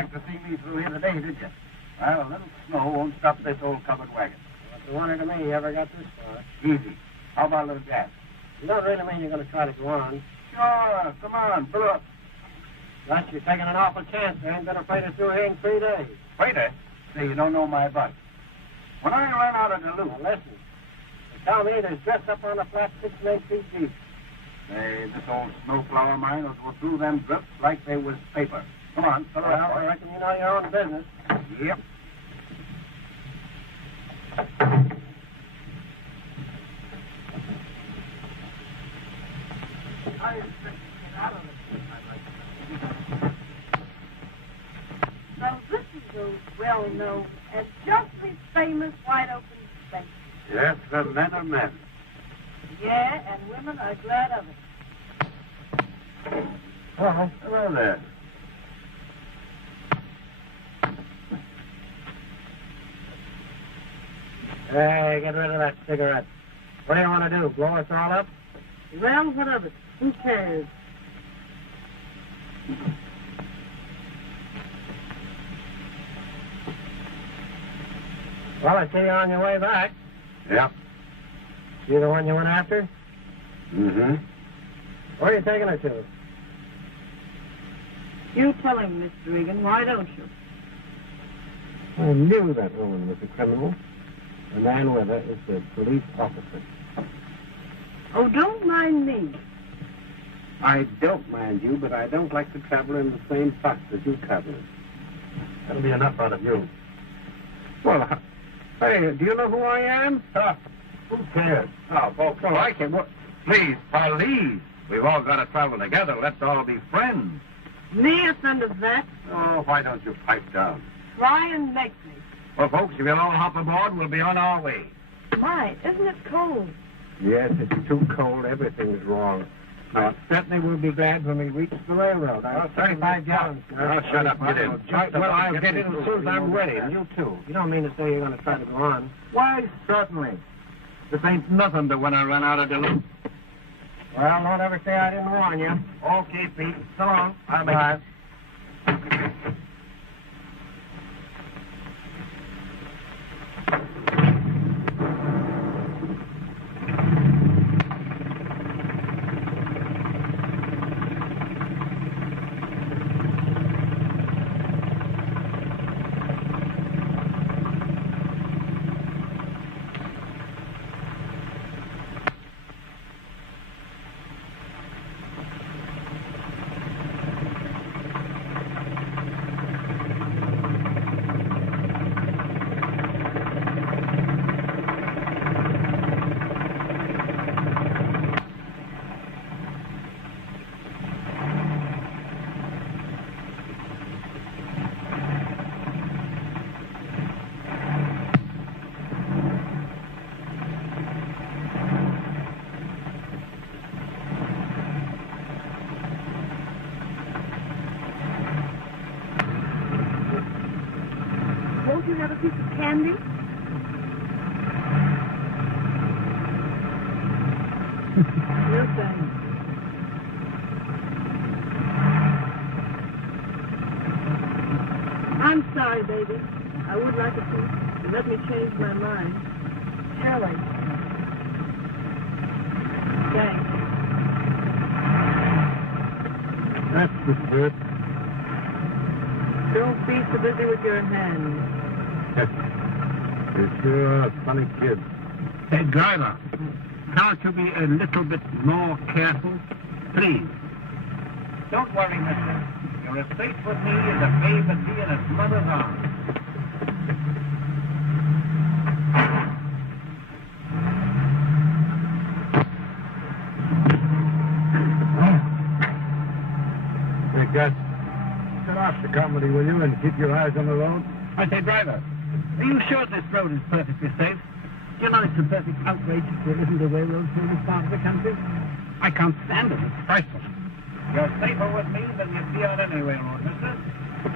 expect to see me through here today, did you? Well, a little snow won't stop this old covered wagon. What's the wonder to me you ever got this far? Easy. How about a little gas? You don't really mean you're going to try to go on. Sure. Come on, fill up. Gus, you're taking an awful chance. They ain't going to fight us through here in 3 days. Wait a Say, you don't know my butt. When I ran out of Duluth... Now, listen. They tell me there's drifts up on the flat 6 and 8 feet deep. Hey, this old snowplow of mine will go through them drifts like they was paper. Come on, fill up. Well, I reckon you know your own business. Yep. So this is the well-known and justly famous wide open space. Yes, the men are men. Yeah, and women are glad of it. Oh, hello there. Hey, get rid of that cigarette. What do you want to do, blow us all up? Well, what of it? Who cares? Well, I see you on your way back. Yep. You the one you went after? Mm-hmm. Where are you taking her to? You tell him, Mr. Regan, why don't you? I knew that woman was a criminal. The man with her is the police officer. Oh, don't mind me. I don't mind you, but I don't like to travel in the same box as you travel in. That'll be enough out of you. Well, hey, do you know who I am? Who cares? Oh, folks, Well, I can. What? please, police. We've all got to travel together. Let's all be friends. Me a friend of that? Oh, why don't you pipe down? Try and make me. Well, folks, if you'll all hop aboard, we'll be on our way. My, isn't it cold? Yes, it's too cold. Everything's wrong. Now, certainly we'll be glad when we reach the railroad. 35 gallons. Oh, shut up, get in. Well, I'll get in as soon as I'm ready, and you too. You don't mean to say you're going to try to go on? Why, certainly. This ain't nothing to when I run out of Duluth. Well, don't ever say I didn't warn you. Okay, Pete. So long. I'll make Bye. Won't you have a piece of candy? No thanks. I'm sorry, baby. I would like a piece. You let me change my mind. Surely. Thanks. That's the spirit. Don't be so busy with your hands. You're sure a funny kid. Hey, driver. Can't you be a little bit more careful? Please. Don't worry, mister. You're as safe with me as a babe would be in its mother's arms. Hey, Gus, shut off the comedy, will you, and keep your eyes on the road? I say, driver, are you sure this road is perfectly safe? Do you know it's a perfect outrage that there isn't a railroad through this part of the country? I can't stand it. It's frightful. You're safer with me than you'd be on any railroad, mister.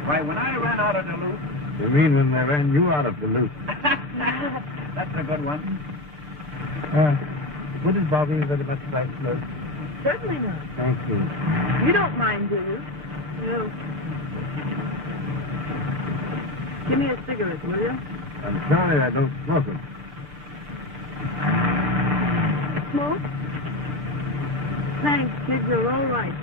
Why, when I ran out of Duluth... You mean when they ran you out of Duluth? That's a good one. What is Bobby very much like Duluth? Certainly not. Thank you. You don't mind, do you? No. Give me a cigarette, will you? I'm sorry I don't smoke them. Smoke? Thanks, kid. You're all right.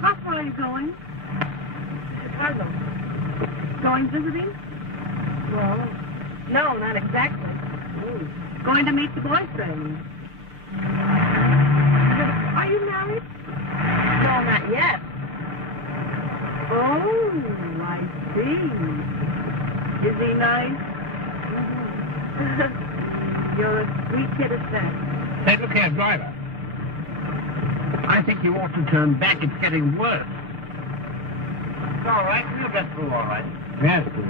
How far are you going? Chicago. Going visiting? Well, no, not exactly. Going to meet the boyfriend. Are you married? No, not yet. Oh, I see. Is he nice? You're a sweet kid at that. Say, look here, driver. I think you ought to turn back. It's getting worse. It's all right. We'll get through all right. Yes, Bill.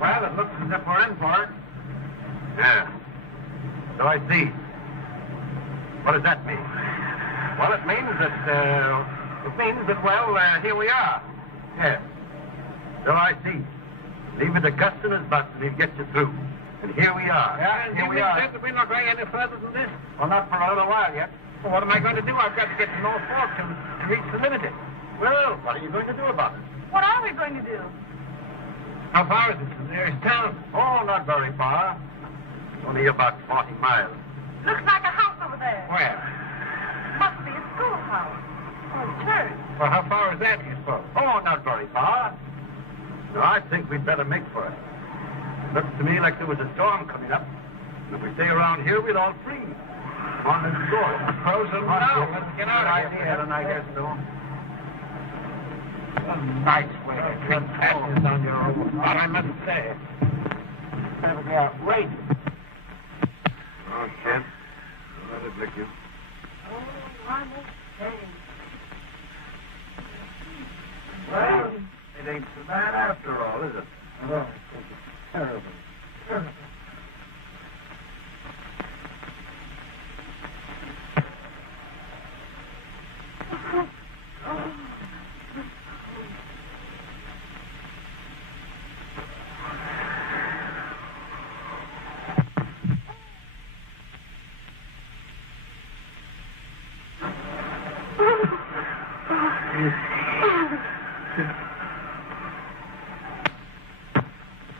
Well, it looks as if we're in for it. Yeah. So I see. What does that mean? Well, it means that, here we are. Yes. So I see. Leave it to Gus and his bus and he'll get you through. And here we are. Yeah, and here we are. That we're not going any further than this? Well, not for a little while yet. Well, what am I going to do? I've got to get to North Fork to reach the limited. Well, what are you going to do about it? What are we going to do? How far is it from the nearest town? Oh, not very far. Only about 40 miles. Looks like a house over there. Where? Must be a schoolhouse. Or a church. Well, how far is that, you suppose? Oh, not very far. No, I think we'd better make for it. Looks to me like there was a storm coming up. And if we stay around here, we'll all freeze. Come on, let's go. Frozen now. Let's get out of here. And I guess so. A nice way to treat passengers on your own spot, I must say. Perfectly outrageous. Oh, Kent. Let it lick you. Oh, I'm okay. Well, it ain't so bad after all, is it? Oh, it's terrible.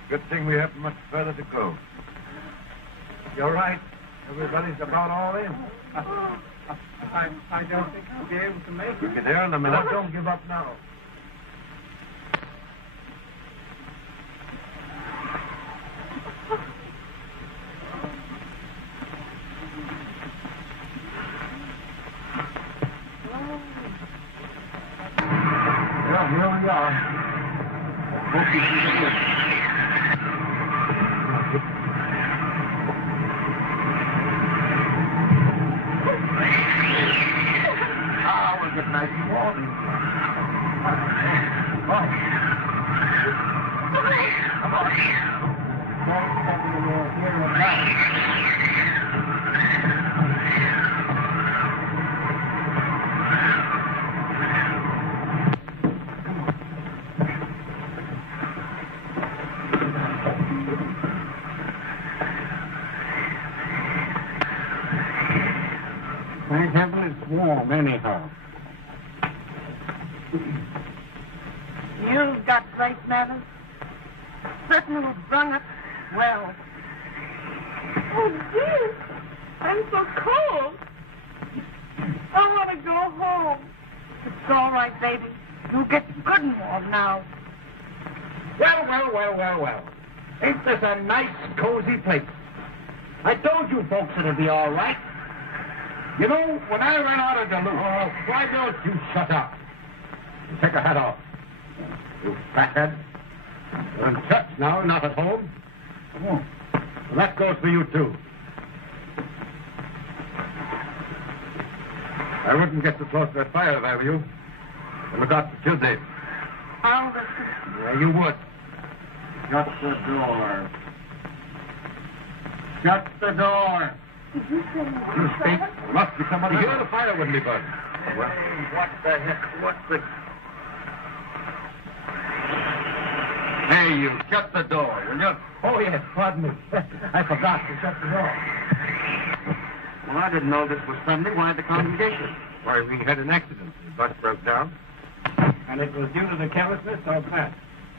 Good thing we haven't much further to go. You're right. Everybody's about all in. I don't think I'll be able to make it. You can hear in a minute. Don't give up now. Well, here we are. Hope you can get it. We'll get nice and warm. Come on. Thank heaven it's warm anyhow. You've got great manners. Certainly was brung up well. Oh, dear. I'm so cold. I want to go home. It's all right, baby. You'll get good and warm now. Well. Ain't this a nice, cozy place? I told you folks it'd be all right. You know, when I ran out of Duluth... Oh, why don't you shut up? Take your hat off. You fathead. You're in church now, not at home. Come on. Well, that goes for you, too. I wouldn't get too close to that fire if I were you. Look out for Tuesday. I'll listen. Yeah, you would. Shut the door. Shut the door. Did you say You speak. There must be somebody here. The fire wouldn't be burning. Well, what the heck? What's the... Hey, you, shut the door, will you? Oh, yes, pardon me. I forgot to shut the door. Well, I didn't know this was Sunday. Why the congregation? Why, we had an accident. The bus broke down. And it was due to the carelessness of Pat.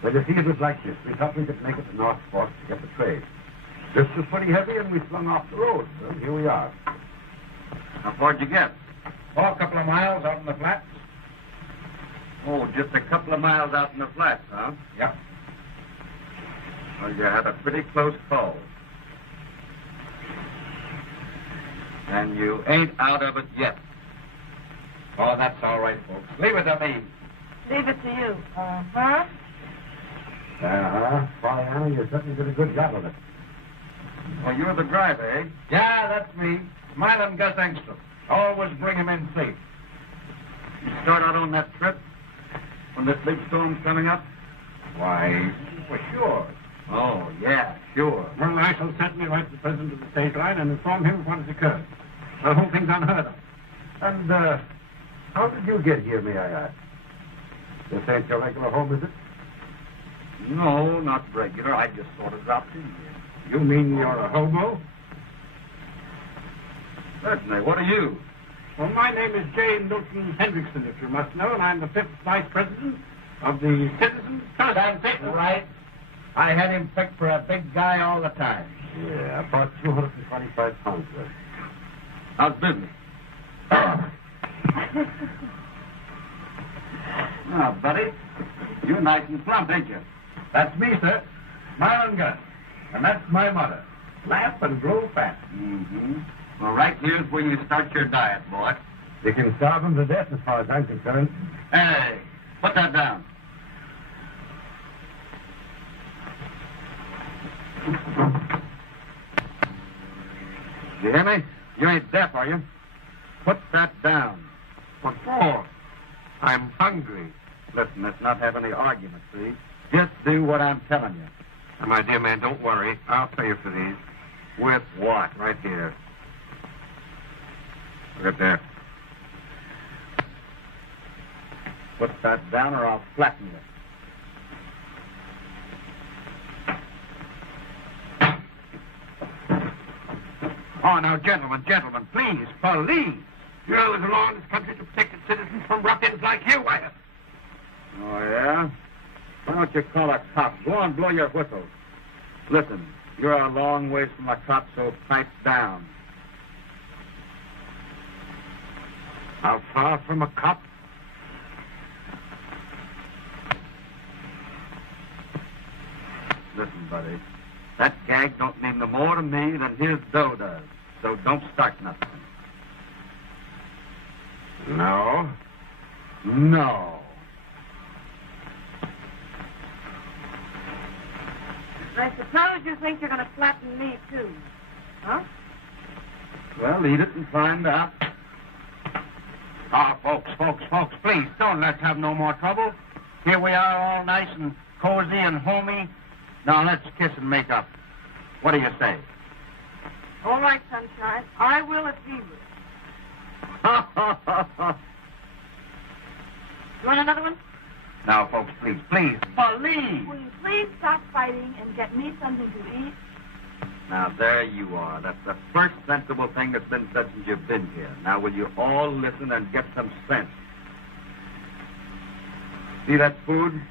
Well, you see, it was like this. We thought we could make it to North Fork to get the trade. This was pretty heavy, and we flung off the road. Well, here we are. How far'd you get? Oh, a couple of miles out in the flats. Oh, just a couple of miles out in the flats, huh? Yeah. Well, you had a pretty close call. And you ain't out of it yet. Oh, that's all right, folks. Leave it to me. Leave it to you. Uh-huh. Pollyanna, you certainly did a good job of it. Well, you're the driver, eh? Yeah, that's me. Smiling Gus Engstrom. Always bring him in safe. You start out on that trip when this big storm's coming up? Why, for sure. Oh, yeah, sure. Well, I shall certainly write to the president of the stage line and inform him of what has occurred. The whole thing's unheard of. And, how did you get here, may I ask? This ain't your regular home, is it? No, not regular. I just sort of dropped in here. You mean you're a hobo? Certainly. What are you? Well, my name is J. Milton Hendrickson, if you must know, and I'm the 5th Vice President of the Citizens Trust. That's it, right. I had him picked for a big guy all the time. Yeah, about 225 pounds worth. How's business? Now, buddy, you're nice and plump, ain't you? That's me, sir. Smiling Gus. And that's my mother. Laugh and grow fat. Mm-hmm. Well, right here's where you start your diet, boy. You can starve him to death as far as I'm concerned. Hey, put that down. You hear me? You ain't deaf, are you? Put that down. What for? I'm hungry. Listen, let's not have any argument, please. Just do what I'm telling you. Now, my dear man, don't worry. I'll pay you for these. With what? Right here. Look at there. Put that down or I'll flatten you. Oh, now, gentlemen, please, police. You know the law in this country to protect its citizens from ruffians like you, I have. Oh, yeah? Why don't you call a cop? Go on, blow your whistle. Listen, you're a long ways from a cop, so pipe down. How far from a cop? Listen, buddy, that gag don't mean no more to me than his dough does. So don't start nothing. No. No. I suppose you think you're going to flatten me, too. Huh? Well, eat it and find out. Ah, folks, please, don't let's have no more trouble. Here we are all nice and cozy and homey. Now, let's kiss and make up. What do you say? All right, Sunshine. I will if he will. You want another one? Now, folks, please, please. Believe. Will you please stop fighting and get me something to eat? Now, there you are. That's the first sensible thing that's been said since you've been here. Now, will you all listen and get some sense? See that food?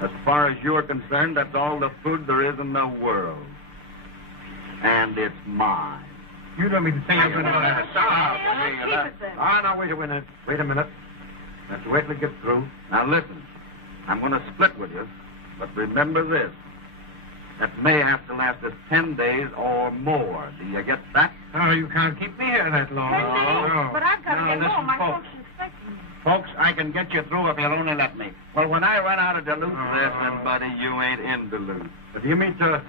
As far as you're concerned, that's all the food there is in the world. And it's mine. You don't mean to say you're going to have a Keep it then. Now, wait a minute. Wait a minute. Let's wait till it gets through. Now, listen. I'm going to split with you. But remember this. that may have to last us 10 days or more. Do you get that? Oh, you can't keep me here that long. 10 days? No. But I've got to No, get listen, home. My folks. folks are expecting me. Folks, I can get you through if you'll only let me. Well, when I run out of Duluth, Oh. listen, buddy, you ain't in Duluth. But you mean to...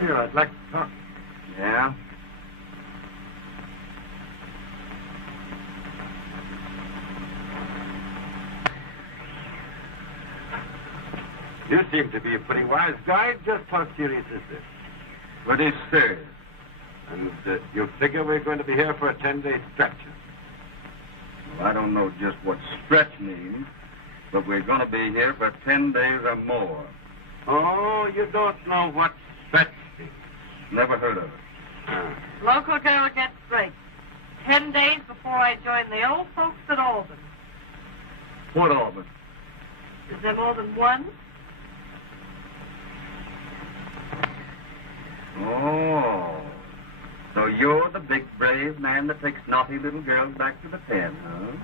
Here, I'd like to talk. Yeah? You seem to be a pretty wise guy. Just how serious is this? Pretty serious. And you figure we're going to be here for a 10-day stretch? Well, I don't know just what stretch means, but we're going to be here for 10 days or more. Oh, you don't know what stretch is. Never heard of it. Local girl gets straight. 10 days before I join the old folks at Albany. What, Albany? Is there more than one? Oh. So you're the big, brave man that takes naughty little girls back to the pen, huh?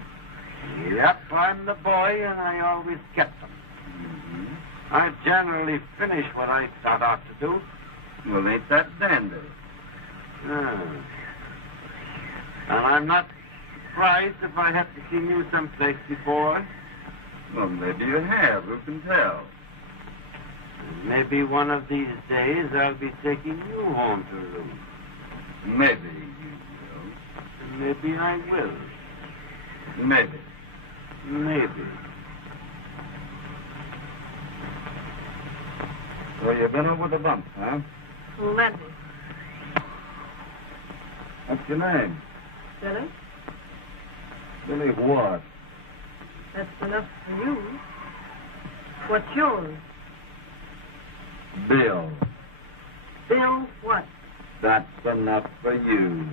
Yep, I'm the boy, and I always get them. Mm-hmm. I generally finish what I start out to do. Well, ain't that dandy? And I'm not surprised if I have to see you someplace before. Well, maybe you have. Who can tell? Maybe one of these days I'll be taking you home to room. Maybe you will. Maybe I will. Maybe. Maybe. So you've been over the bump, huh? Plenty. What's your name? Billy? Billy what? That's enough for you. What's yours? Bill. Bill what? That's enough for you.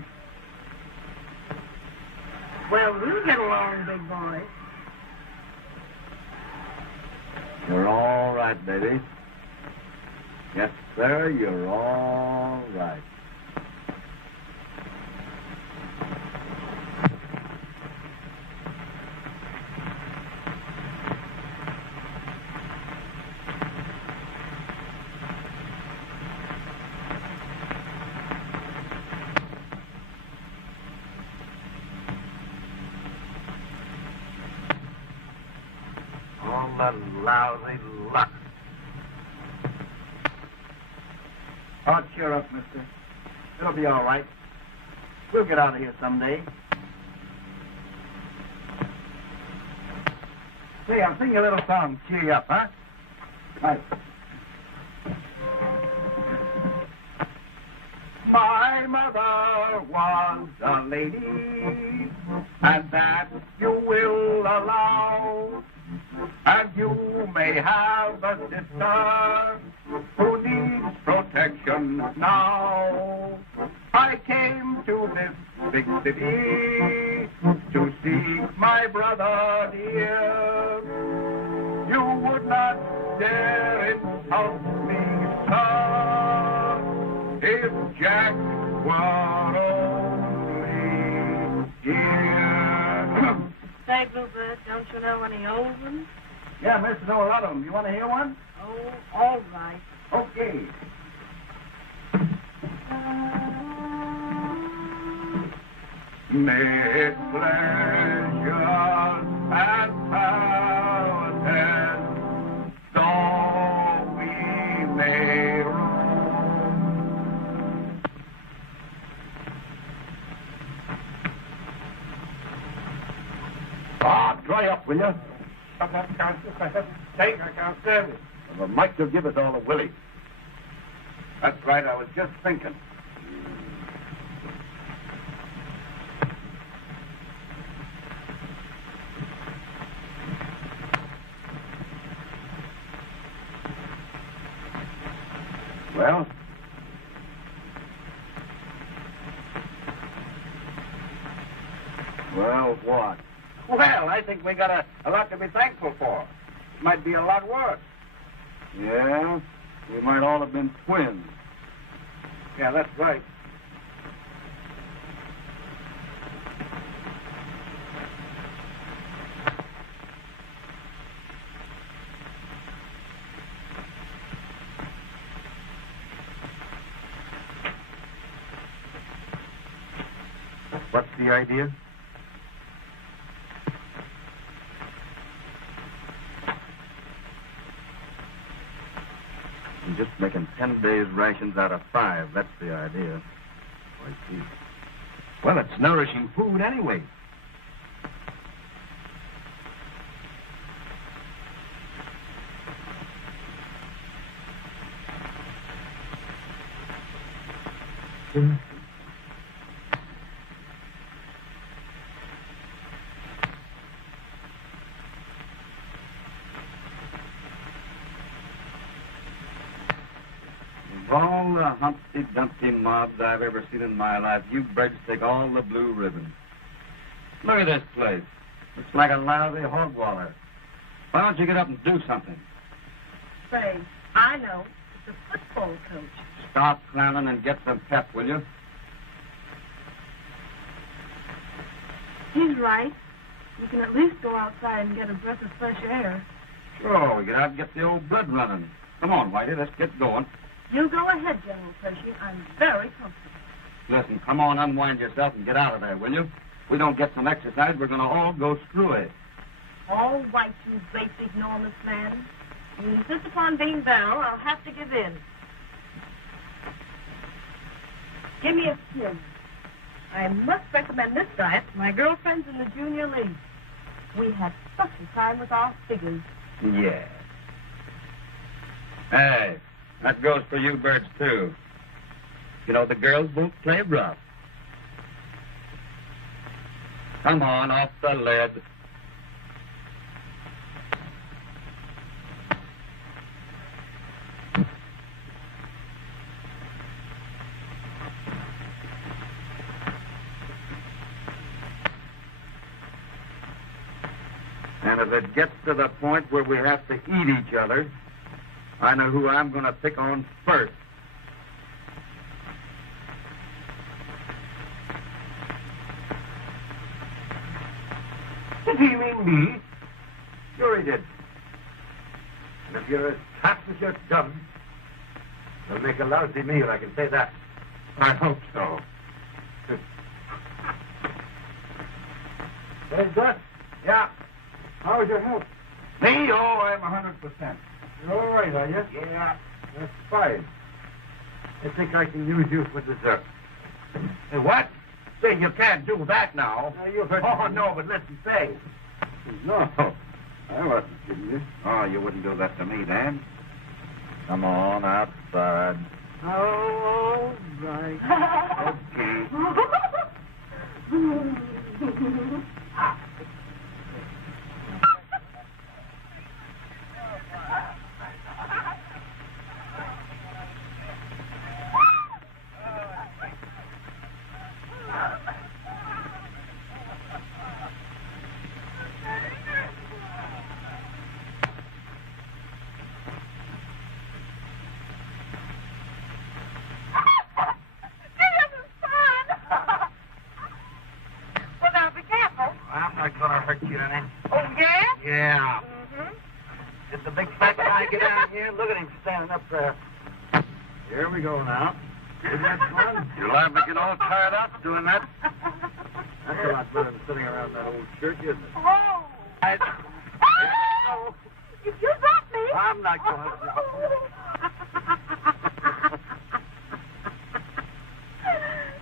Well, we'll get along, big boy. You're all right, baby. Yes, sir, you're all right. All that lousy luck. Oh, cheer up, mister. It'll be all right. We'll get out of here someday. Hey, I'll sing you a little song to cheer you up, huh? Right. My mother was a lady, and that you will allow. And you may have a sister who needs protection now. I came to this big city to seek my brother dear. You would not dare insult me, sir, if Jack were only here. Say, Bluebird, don't you know any old ones? Yeah, mister, know a lot of them. You want to hear one? Oh, all right. Okay. Mid pleasures and powers, so we may roam. Ah, dry up, will you? I can't take, I can't stand it. Well, Mike will give us all a willy. That's right, I was just thinking. Well? Well, what? Well, I think we got a lot to be thankful for. Might be a lot worse. Yeah? We might all have been twins. Yeah, that's right. What's the idea? I'm just making 10 days' rations out of 5. That's the idea. I see. Well, it's nourishing food anyway. Of all the Humpty Dumpty mobs I've ever seen in my life, you Breds take all the blue ribbons. Look at this place. Looks like a lousy hog waller. Why don't you get up and do something? Say, I know. It's a football coach. Stop clowning and get some pep, will you? He's right. You can at least go outside and get a breath of fresh air. Sure, we get out and get the old blood running. Come on, Whitey, let's get going. You go ahead, General Pershing. I'm very comfortable. Listen, come on, unwind yourself and get out of there, will you? If we don't get some exercise, we're going to all go screwy. All right, you great enormous man. You insist upon being barrel, I'll have to give in. Give me a skin. I must recommend this diet to my girlfriends in the junior league. We had such a time with our figures. Yeah. Hey, that goes for you birds, too. You know, the girls won't play rough. Come on, off the lid. And if it gets to the point where we have to eat each other, I know who I'm going to pick on first. Did he mean me? Sure he did. And if you're as tough as you're dumb, you'll make a lousy meal, I can say that. I hope so. Hey, Gus? Yeah? How's your health? Me? Oh, I'm 100%. You're all right, are you? Yeah. That's fine. I think I can use you for dessert. Hey, what? Say, you can't do that now. No, you heard me. No, but listen, say. No, I wasn't kidding you. Oh, you wouldn't do that to me, Dan. Come on, outside. All right. Okay. Here we go now. Isn't that fun? You're liable to get all tired out doing that. That's a lot better than sitting around that old church, isn't it? Oh! Oh! If you drop me... I'm not going to drop you.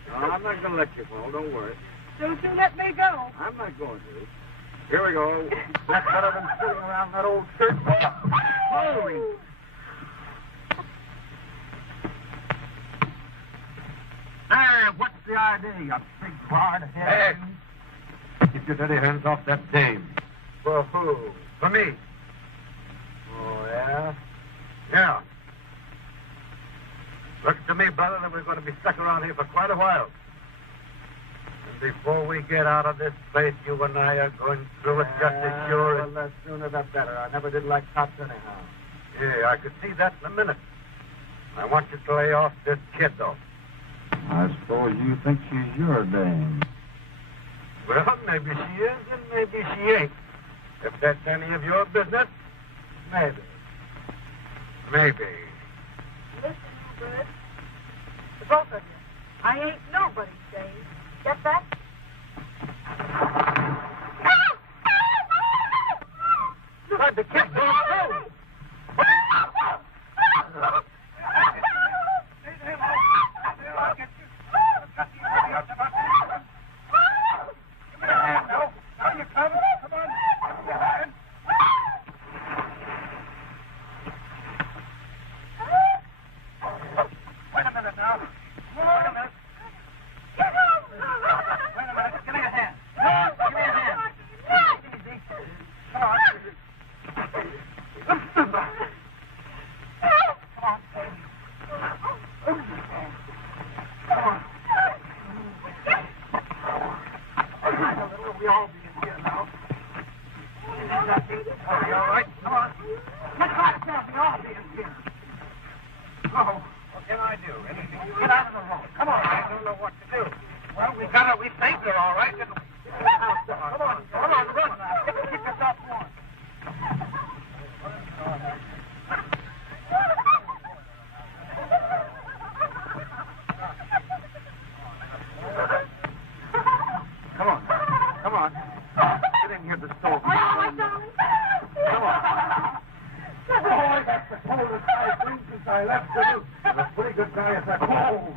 No, I'm not going to let you fall. Don't worry. Don't you let me go. I'm not going to. Here we go. That's better than sitting around that old church. Holy... Hey, what's the idea, you big hard head? Hey, keep your dirty hands off that dame. For who? For me. Oh, yeah? Yeah. Looks to me, brother, that we're going to be stuck around here for quite a while. And before we get out of this place, you and I are going through it just as sure as... Well, the sooner the better. I never did like cops anyhow. Yeah, I could see that in a minute. I want you to lay off this kid, though. I suppose you think she's your dame. Well, maybe she is and maybe she ain't. If that's any of your business, maybe. Maybe. Listen, you birds. The both of you. I ain't nobody's dame. Get that? the coldest I've been since I left the a pretty good guy at that cold.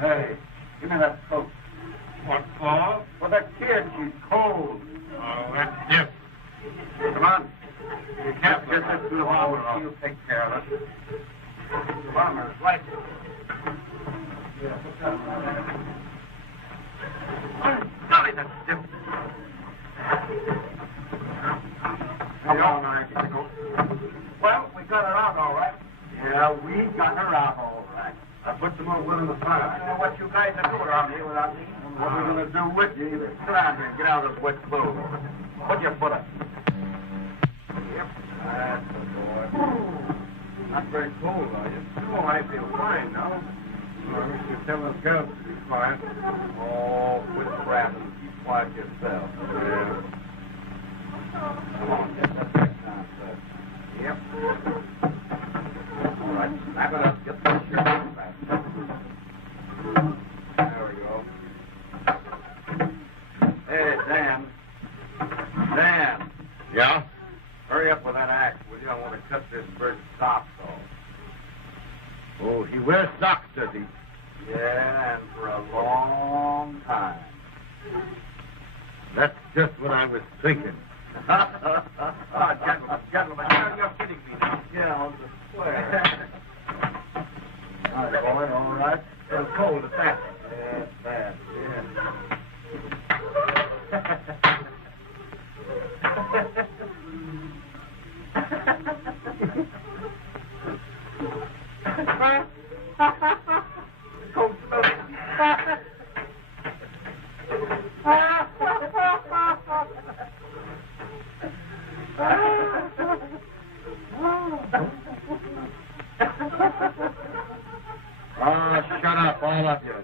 Hey, give me that coat. What for? For that kid, she's cold. Oh, that's Dick. Come on. You can't get this to the farmer. He'll take care of it. The farmer's right. Yeah, put that on. Oh, golly, that's Dick. Come on, well, we got her out all right. Yeah, we got her out all right. I put some more wood in the fire. I don't know what you guys are doing around here without me. What are we going to do with you? Either sit down here and get out of this wet clothes. Put your foot up. Yep. That's the boy. Not very cold, are you? Oh, I feel fine now. I wish you'd tell those girls to be quiet. Oh, quit rapping. Keep quiet yourself. Yeah. Come on, get that back down, sir. Yep. All right, snap it up. Get that shirt on back. There we go. Hey, Dan. Dan. Yeah? Hurry up with that axe, will you? I want to cut this bird's socks off. Oh, he wears socks, does he? Yeah, and for a long time. That's just what I was thinking. Gentlemen, you're kidding me now. Yeah, on the square. All right, boy, all right. It's cold at that. Yeah, it's bad, Cold smoke. Shut up, all of you.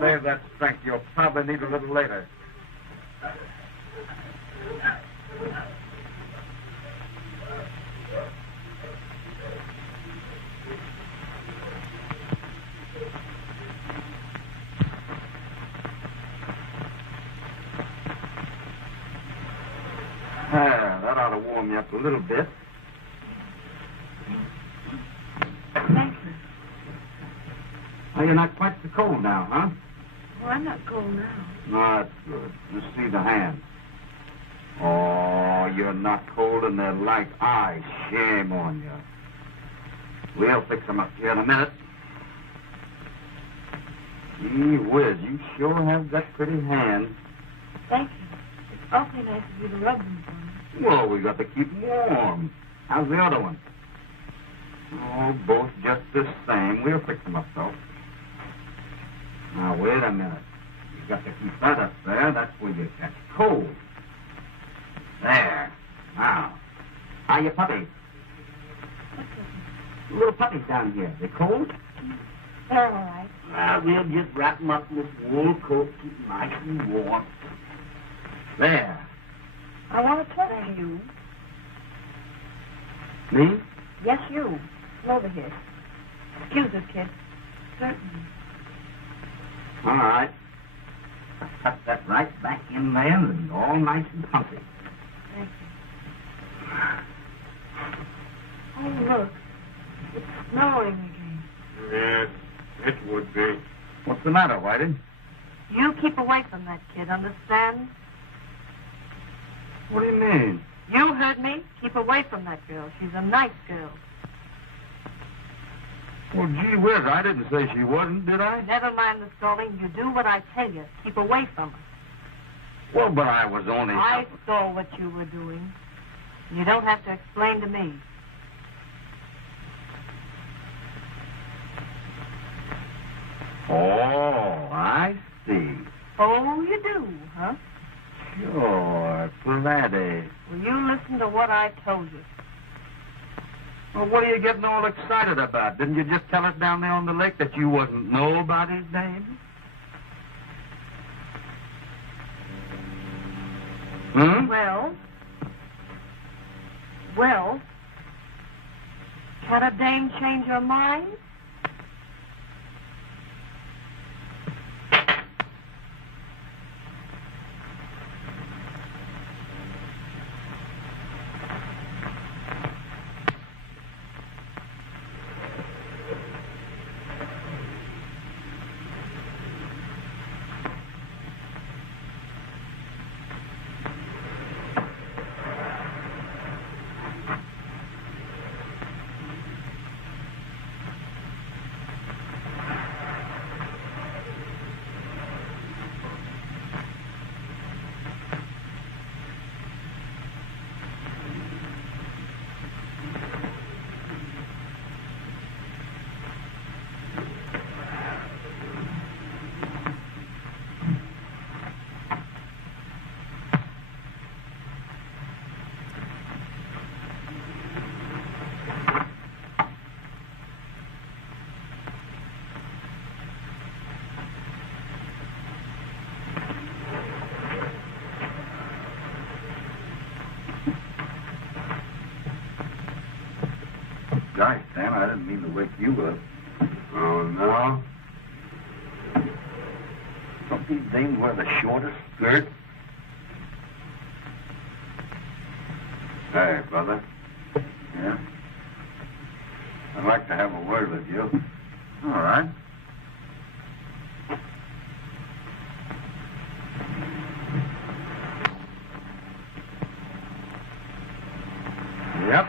Save that strength. You'll probably need a little later. That ought to warm you up a little bit. Thank you. Well, you're not quite so cold now, huh? Well, I'm not cold now. No, that's good. Let's see the hands. Oh, you're not cold and they're like ice. Shame on you. We'll fix them up here in a minute. Gee whiz, you sure have got pretty hands. Thank you. It's awfully nice of you to rub them for me. Well, we got to keep them warm. How's the other one? Oh, both just the same. We'll fix them up, though. Now, wait a minute. You got to keep that up there. That's where you catch cold. There. Now, how you puppies? Little puppies down here. They cold? They're all right. Well, we'll just wrap them up in this wool coat, keep them nice and warm. There. I want to talk to you. Me? Yes, you. Come over here. Excuse us, kid. Certainly. All right. Cut that right back in there and all nice and comfy. Thank you. Oh, look. It's snowing again. Yes, it would be. What's the matter, Whitey? You keep away from that kid, understand? What do you mean? You heard me. Keep away from that girl. She's a nice girl. Well, gee whiz, I didn't say she wasn't, did I? Never mind the scolding. You do what I tell you. Keep away from her. Well, but I was only... I saw what you were doing. You don't have to explain to me. Oh, I see. Oh, you do, huh? Sure, plenty. Well, you listen to what I told you. Well, what are you getting all excited about? Didn't you just tell us down there on the lake that you wasn't nobody's name? Hmm? Well, Can a dame change her mind? Gosh, Sam, I didn't mean to wake you up. Oh, no? Don't these dames wear the shortest skirt? Hey, brother. Yeah? I'd like to have a word with you. All right. Yep.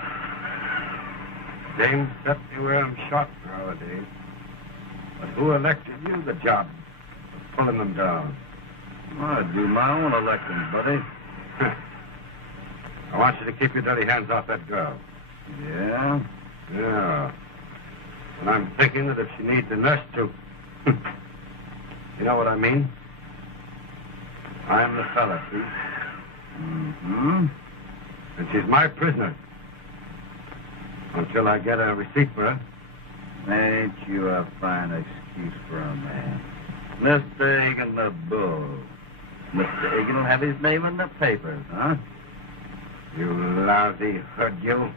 Dames certainly wear them short nowadays. But who elected you the job of pulling them down? Well, I do my own electing, buddy. I want you to keep your dirty hands off that girl. Yeah? Yeah. And I'm thinking that if she needs a nurse to... you know what I mean? I'm the fella, see? Mm-hmm. And she's my prisoner. Until I get a receipt for her. Ain't you a fine excuse for a man? Mr. Higgin the Bull. Mr. Higgin will have his name in the papers, huh? You lousy hood, you.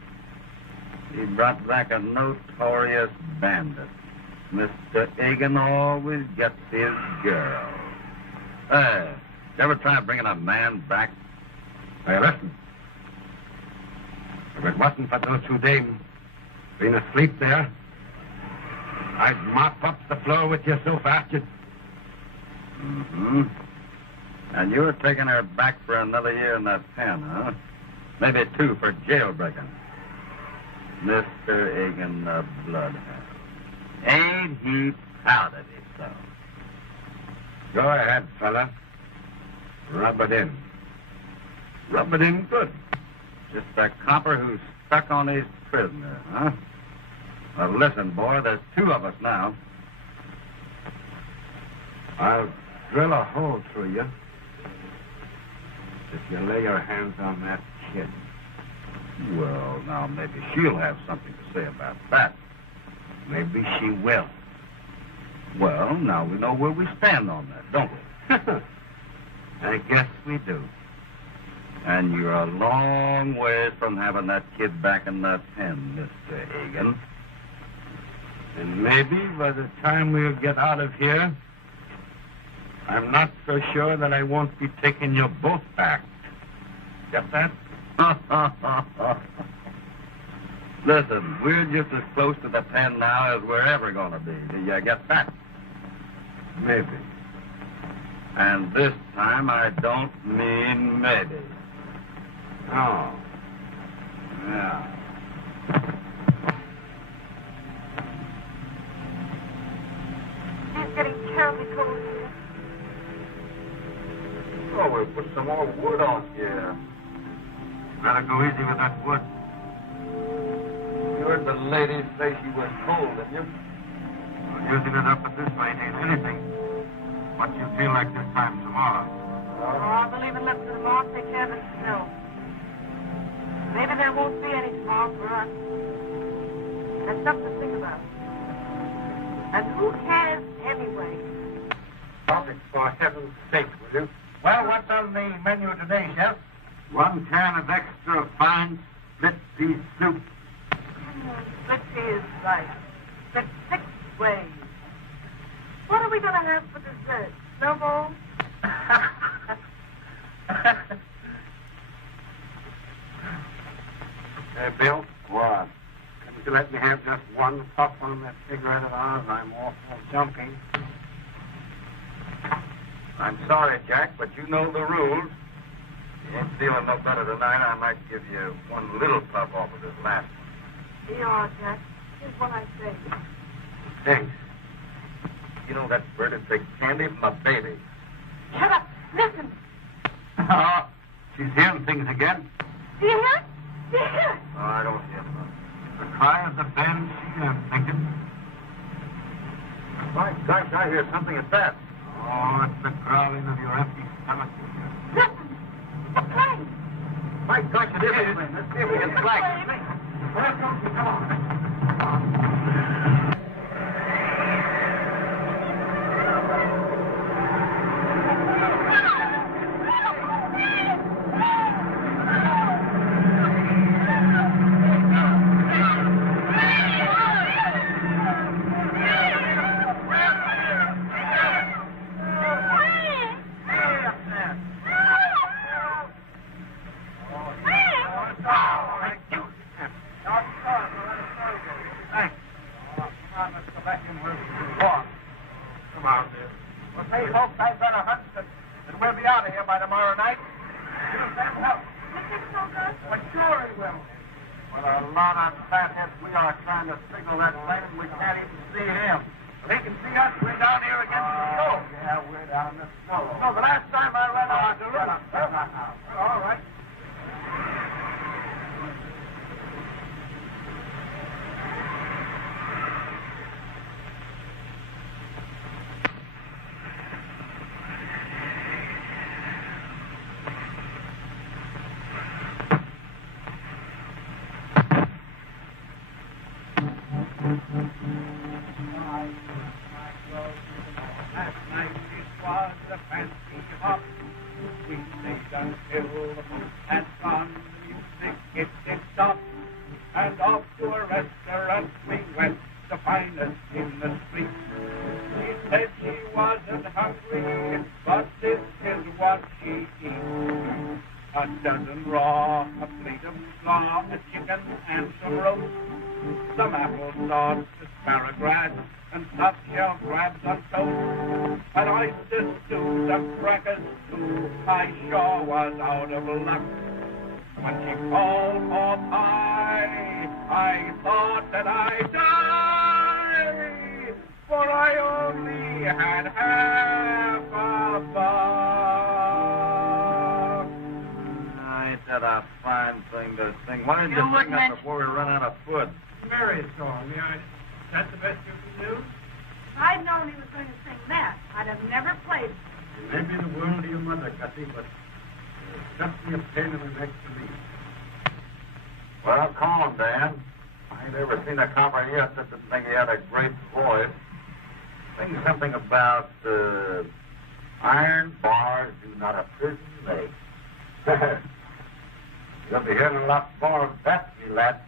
He brought back a notorious bandit. Mr. Higgin always gets his girl. Hey, you ever try bringing a man back? Hey, listen. If it wasn't for those two dames being asleep there, I'd mop up the floor with you so fast you'd... Mm-hmm. And you're taking her back for another year in that pen, huh? Maybe 2 for jailbreaking. Mr. Higgin the Bloodhound. Ain't he proud of himself? Go ahead, fella. Rub it in. Rub it in good. Just a copper who's stuck on his prisoner, huh? Well, listen, boy, there's 2 of us now. I'll drill a hole through you if you lay your hands on that kid. Well, now, maybe she'll have something to say about that. Maybe she will. Well, now we know where we stand on that, don't we? I guess we do. And you're a long ways from having that kid back in that pen, Mr. Higgin. And maybe by the time we'll get out of here, I'm not so sure that I won't be taking you both back. Get that? Listen, we're just as close to the pen now as we're ever going to be. Do you get that? Maybe. And this time I don't mean maybe. Oh. Yeah. It's getting terribly cold here. Oh, we'll put some more wood on here. Better go easy with that wood. You heard the lady say she was cold, didn't you? Well, using it up at this rate ain't anything. What do you feel like this time tomorrow? Oh, I believe in left to the mark, take care of it still. Maybe there won't be any tomorrow for us. That's something to think about. And who cares anyway? Stop it, for heaven's sake, will you? Well, what's on the menu today, Chef? 1 can of extra fine split pea soup. Split She is right. The 6 ways. What are we going to have for dessert? Snowballs? Hey, Bill. What? Couldn't you let me have just one puff on that cigarette of ours? I'm awful jumpy. I'm sorry, Jack, but you know the rules. You ain't feeling no better tonight. I might give you one little puff off of this last one. Here you are, Jack. Here's what I say. Thanks. You know that bird would take candy from a baby. Shut up. Listen. Oh, she's hearing things again. Do you hear it? Do you hear it? Oh, I don't hear them. The cry of the banshee, I'm thinking. My gosh, I hear something at that. Oh, it's the growling of your empty stomach. Listen. It's a plane. My gosh, it is a plane. Let's see if we can flag it. Well, come on. Well, come on, Dan. I ain't ever seen a copper yet that didn't think he had a great voice. Sing something about iron bars do not a prison make. You'll be hearing a lot more of that, you lad,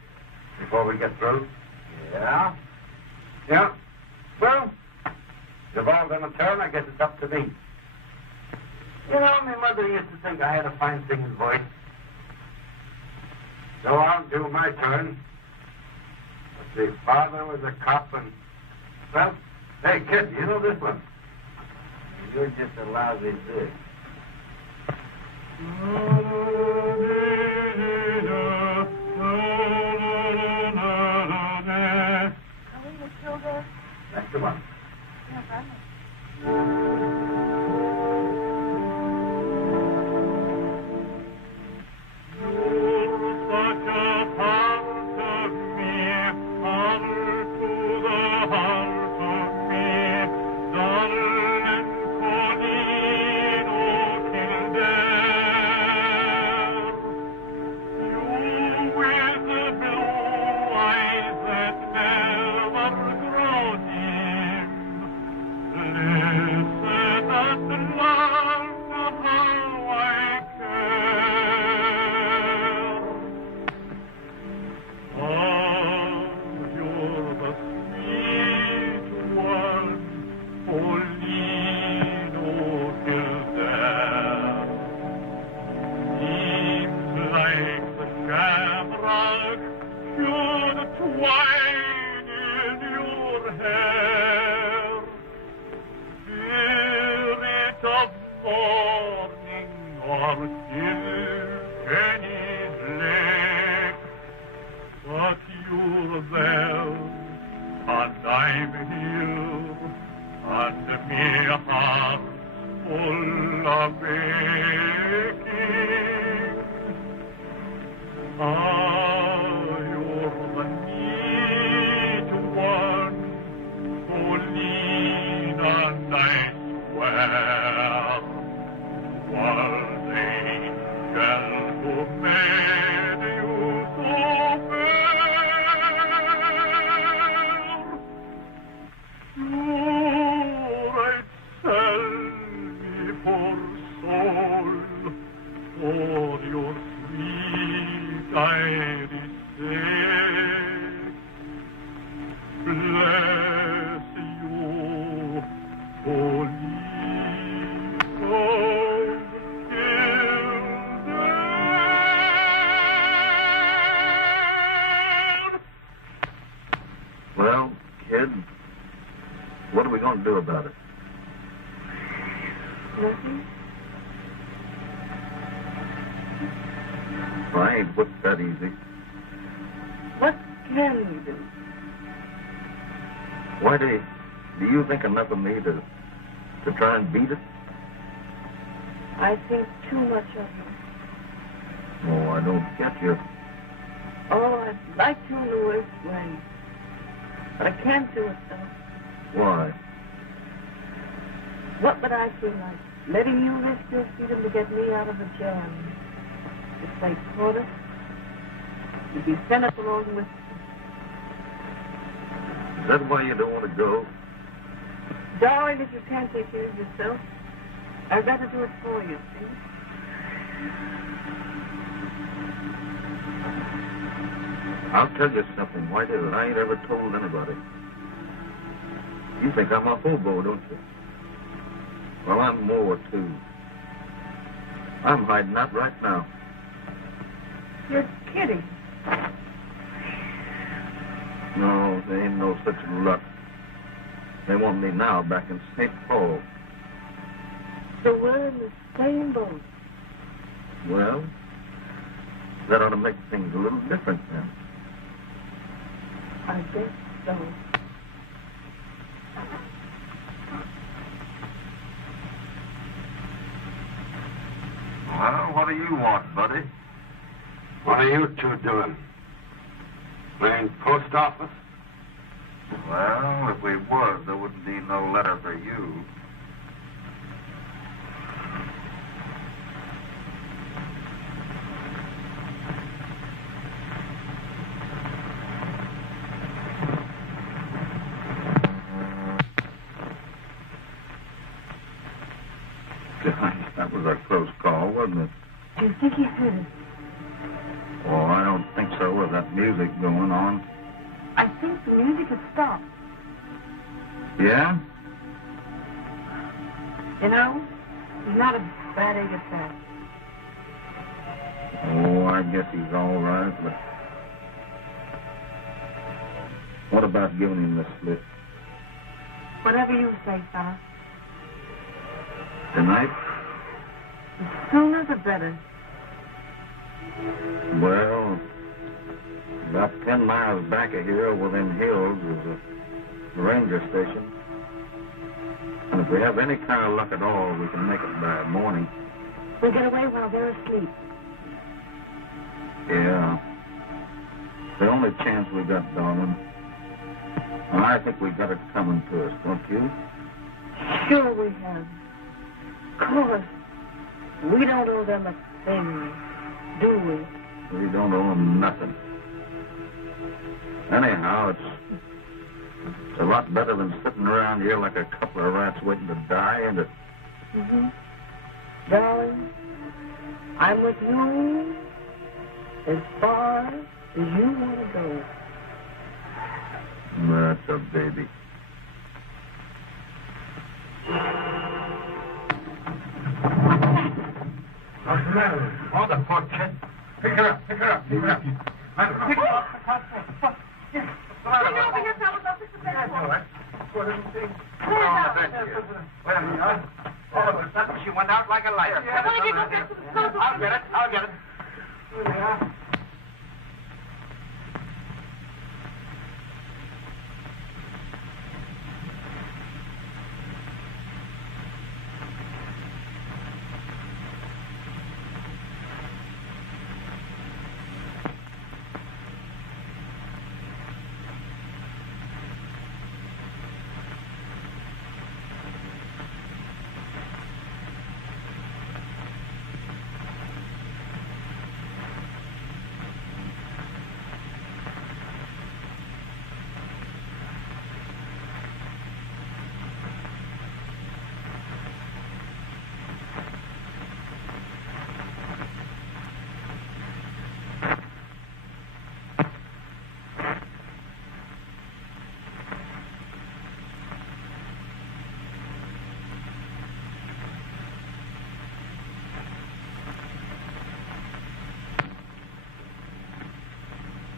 before we get through. Yeah? Yeah? Well, you've all done a turn. I guess it's up to me. You know, my mother used to think I had a fine singing voice. So I'll do my turn. But the father was a cop and... Well, hey, kid, you know this one? You're just a lousy dick. That's the one. Listen nor silk any black, but you're there, and I'm here, and me heart full of aching. You're the neat one, Pauline, and I swear, was angel who made you so fair. Sure, I'd sell me poor soul for your sweet Irish sake. Bless you, Pauline of Kildare. Well, kid, what are we going to do about it? Nothing? I ain't whipped that easy. What can we do? Why do you think enough of me to try and beat it? I think too much of you. Oh, I don't get you. Oh, I'd like to in the worst way. But I can't do it, though. Why? What would I feel like? Letting you risk your freedom to get me out of the jam. If they caught us, you'd be sent up along with them. Is that why you don't want to go? Darling, if you can't take care of yourself, I'd rather do it for you, see? I'll tell you something, Whitey, that I ain't ever told anybody. You think I'm a hobo, don't you? Well, I'm more, too. I'm hiding out right now. You're kidding. No, there ain't no such luck. They want me now back in St. Paul. So we're in the same boat. Well, that ought to make things a little different then. I guess so. Well, what do you want, buddy? What are you two doing? Playing post office? Well, if we was, there wouldn't be no letter for you. Gosh, that was a close call, wasn't it? Do you think he's heard us? Oh, I don't think so with that music going on. I think the music had stopped. Yeah? You know, he's not a bad egg at that. Oh, I guess he's all right, but... What about giving him the slip? Whatever you say, fella. Tonight? The sooner the better. Well, about 10 miles back of here, over them hills, is a ranger station. And if we have any kind of luck at all, we can make it by morning. We'll get away while they're asleep. Yeah. The only chance we got, darling. And I think we got it coming to us, don't you? Sure we have. Of course. We don't owe them a thing, do we? We don't owe them nothing. Anyhow, it's a lot better than sitting around here like a couple of rats waiting to die, isn't it? Mm-hmm. Darling, I'm with you as far as you want to go. That's a baby. What's the matter with her? Oh, the poor kid. Pick her up, pick her up, pick her up. Pick her up. Bring her over here, fellas. I'll fix the bed for her. What did you think? Well, she went out like a light. Why don't you go back to the school I'll get it. I'll get it. Here they are.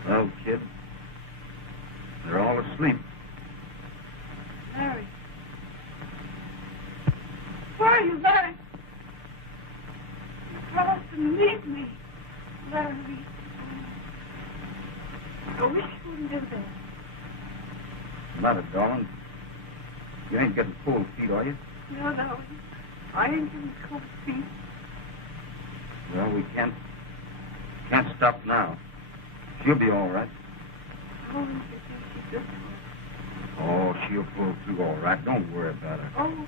Well, kid, they're all asleep. Larry. Where are you, Larry? You promised to leave me, Larry. I wish you wouldn't do that. Not it, darling. You ain't getting cold feet, are you? No. I ain't getting cold feet. Well, we can't stop now. She'll be all right. Oh, you think she just will. Oh, she'll pull through all right. Don't worry about her. Oh,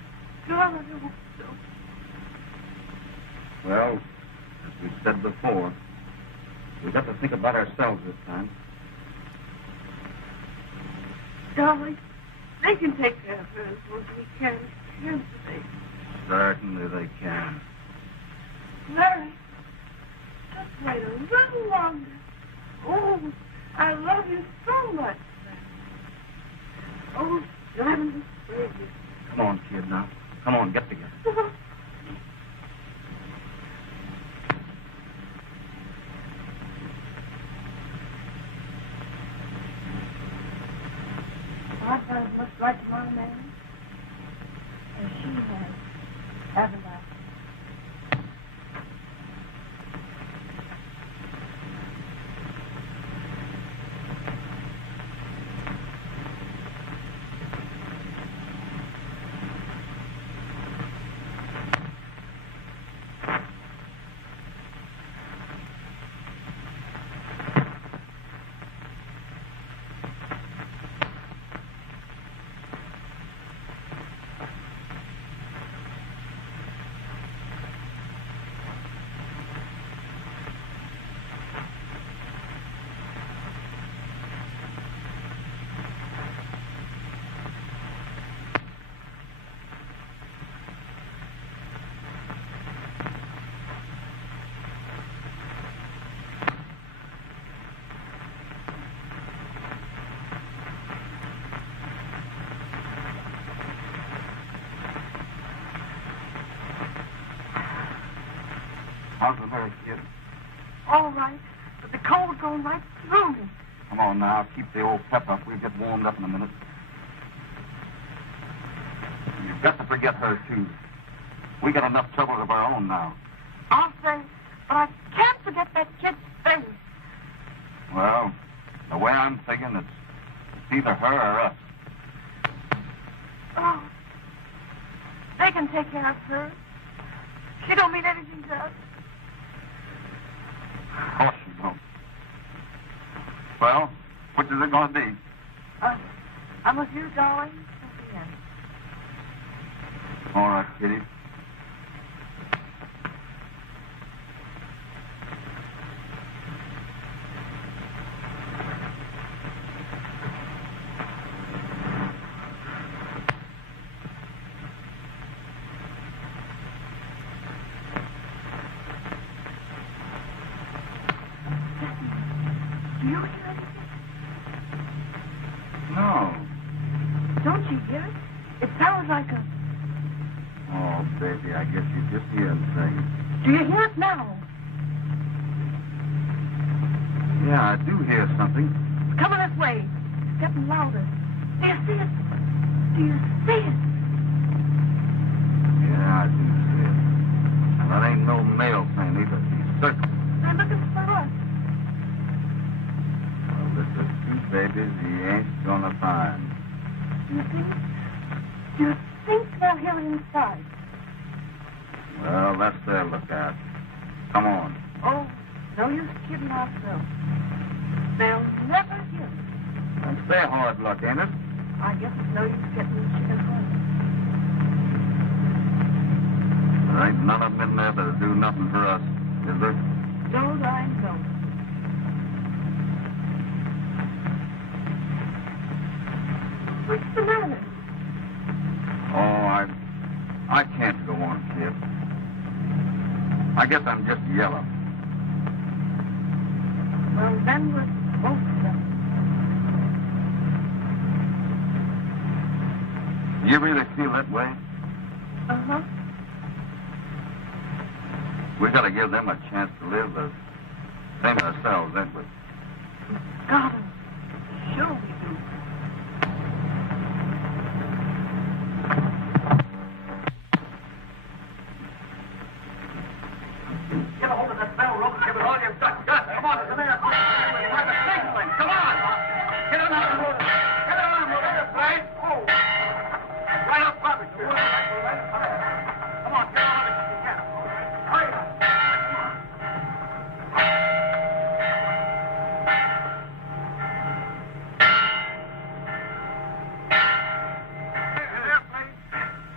God, I hope so. Well, as we said before, we've got to think about ourselves this time. Darling, they can take care of her as well as we can. Can't they? Certainly they can. Larry, just wait a little longer. Oh, I love you so much, Larry. Oh, darling, baby. Come on, kid, now. Come on, get together. I've had as much like my man as she has, haven't I? How's the nerve, kid? All right, but the cold going right through me. Come on now, keep the old pep up. We'll get warmed up in a minute. You've got to forget her, too. We got enough trouble of our own now. I'll say, but I can't forget that kid's face. Well, the way I'm thinking, it's either her or us. Oh, they can take care of her. She don't mean anything to us. Of course you don't. Well, which is it going to be? I'm with you, darling, till the end. All right, Kitty. Do you hear anything? No. Don't you hear it? It sounds like a... Oh, baby, I guess you just hear him sing. Do you hear it now? Yeah, I do hear something. It's coming this way. It's getting louder. Do you see it? Do you see it? Yeah, I do see it. And that ain't no mail plane either. Do you think they'll hear it inside? Well, that's their lookout. Come on. Oh, no use kidding ourselves. They'll never hear it. That's their hard luck, ain't it? I guess it's no use getting the chicken home. There ain't none of them in there that'll do nothing for us, is there? Don't I know? What's the matter? Oh, I can't go on, kid. I guess I'm just yellow. Well, then we're both done. You really feel that way? Uh-huh. We gotta give them a chance to live the same as ourselves, ain't we? Got 'em. Sure we do. Get a hold of that bell rope and give it all you've got. Come on, come here. Like a snake line. Come on. Get on out of the road. Get on, whatever, right? Oh. Right up, Bobby. Come on, get on if you can. Hurry up.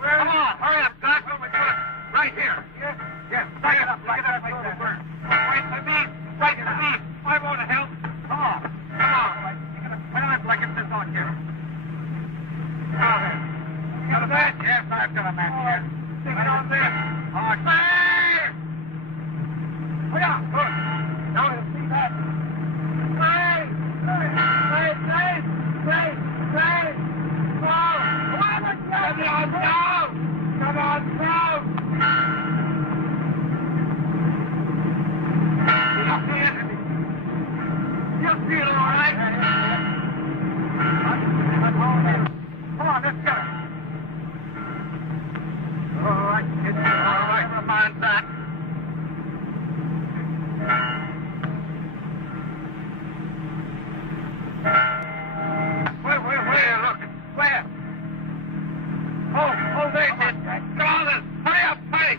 Come on, hurry up, Doc. Right here. Yes, right it up. Look at that place that burn. Right to me. Right to me. I want to help. Come on. Come on. You're going to put on like it's this on here. Now then. You got a match? Yes, I've got a match here. Stick it on there. All right. Fire! Oh, yeah. Good. Now let's see that. Fire! Fire! Go! Come on, go! You feel all right? Come on, let's get it. All right, kids. All right, never mind that. Where? Look. Where? Oh, there it is. Come on, then. Hurry up, hurry.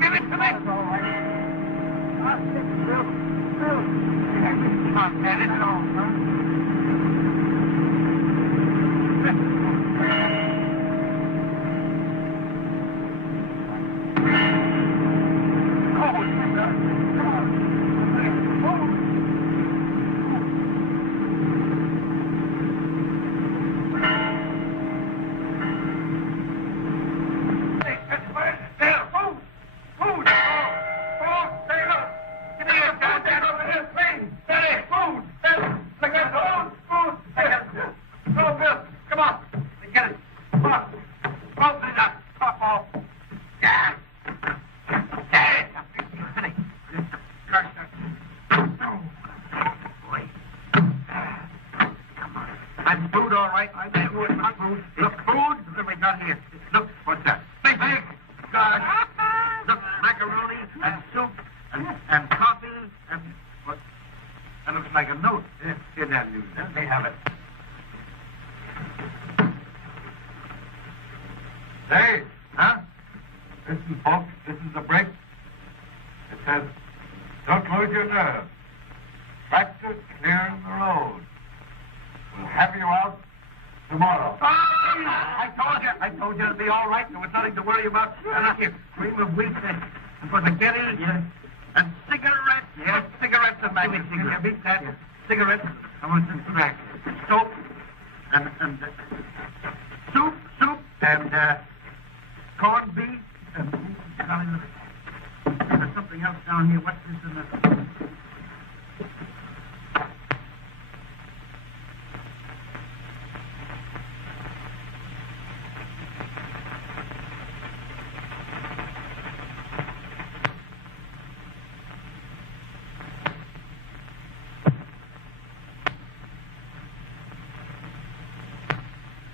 Give it to me. All right. Come on, man. It's all.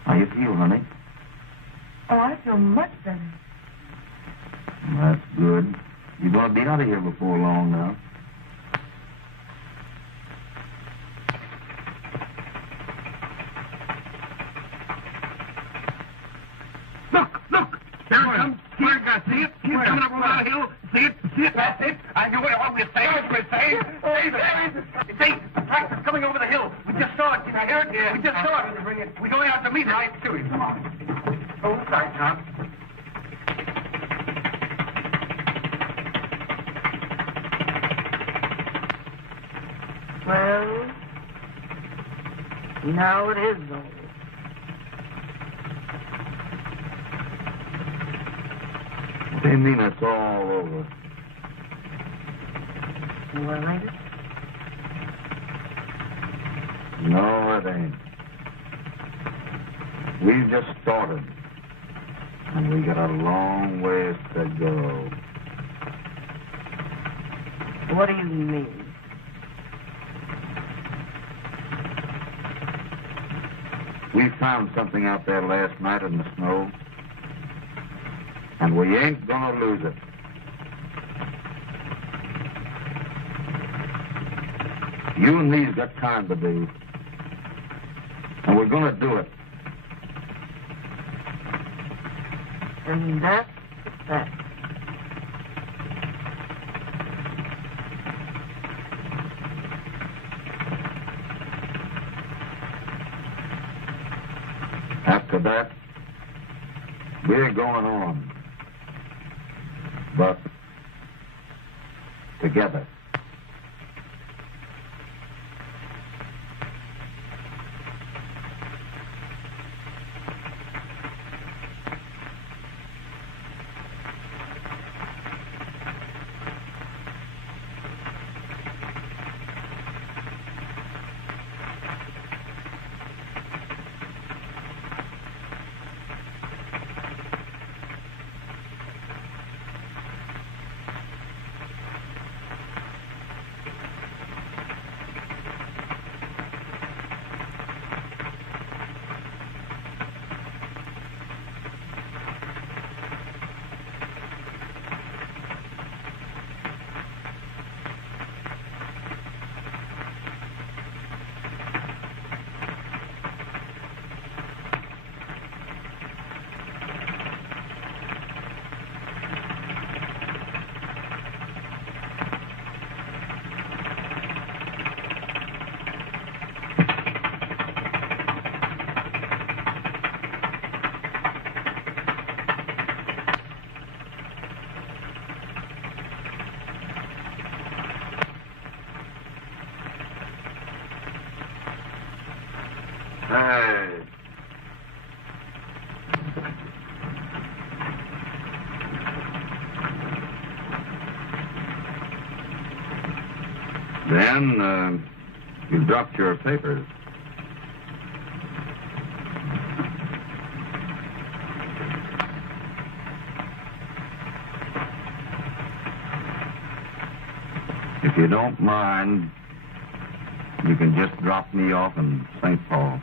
How you feel, honey? Oh, I feel much better. That's good. You going going to be out of here before long now. Look! There it comes. Here it goes. See it? He's coming up over the hill. See it? That's it. I knew it. What we're saying. Hey, there it is. See, the tractor's coming over the hill. We just saw it. Can I hear it? Yeah. We just saw it. We're going out to meet it. Right to him. Come on. Hold tight, John. Well, now it is over. What do you mean it's all over? Well, ain't it? No, it ain't. We've just started. And we got a long ways to go. What do you mean? We found something out there last night in the snow. And we ain't gonna lose it. You and me's got time to do. And we're gonna do it. And that's that. After that, we're going on. But together. Hey. Then, you dropped your papers. If you don't mind, you can just drop me off in St. Paul.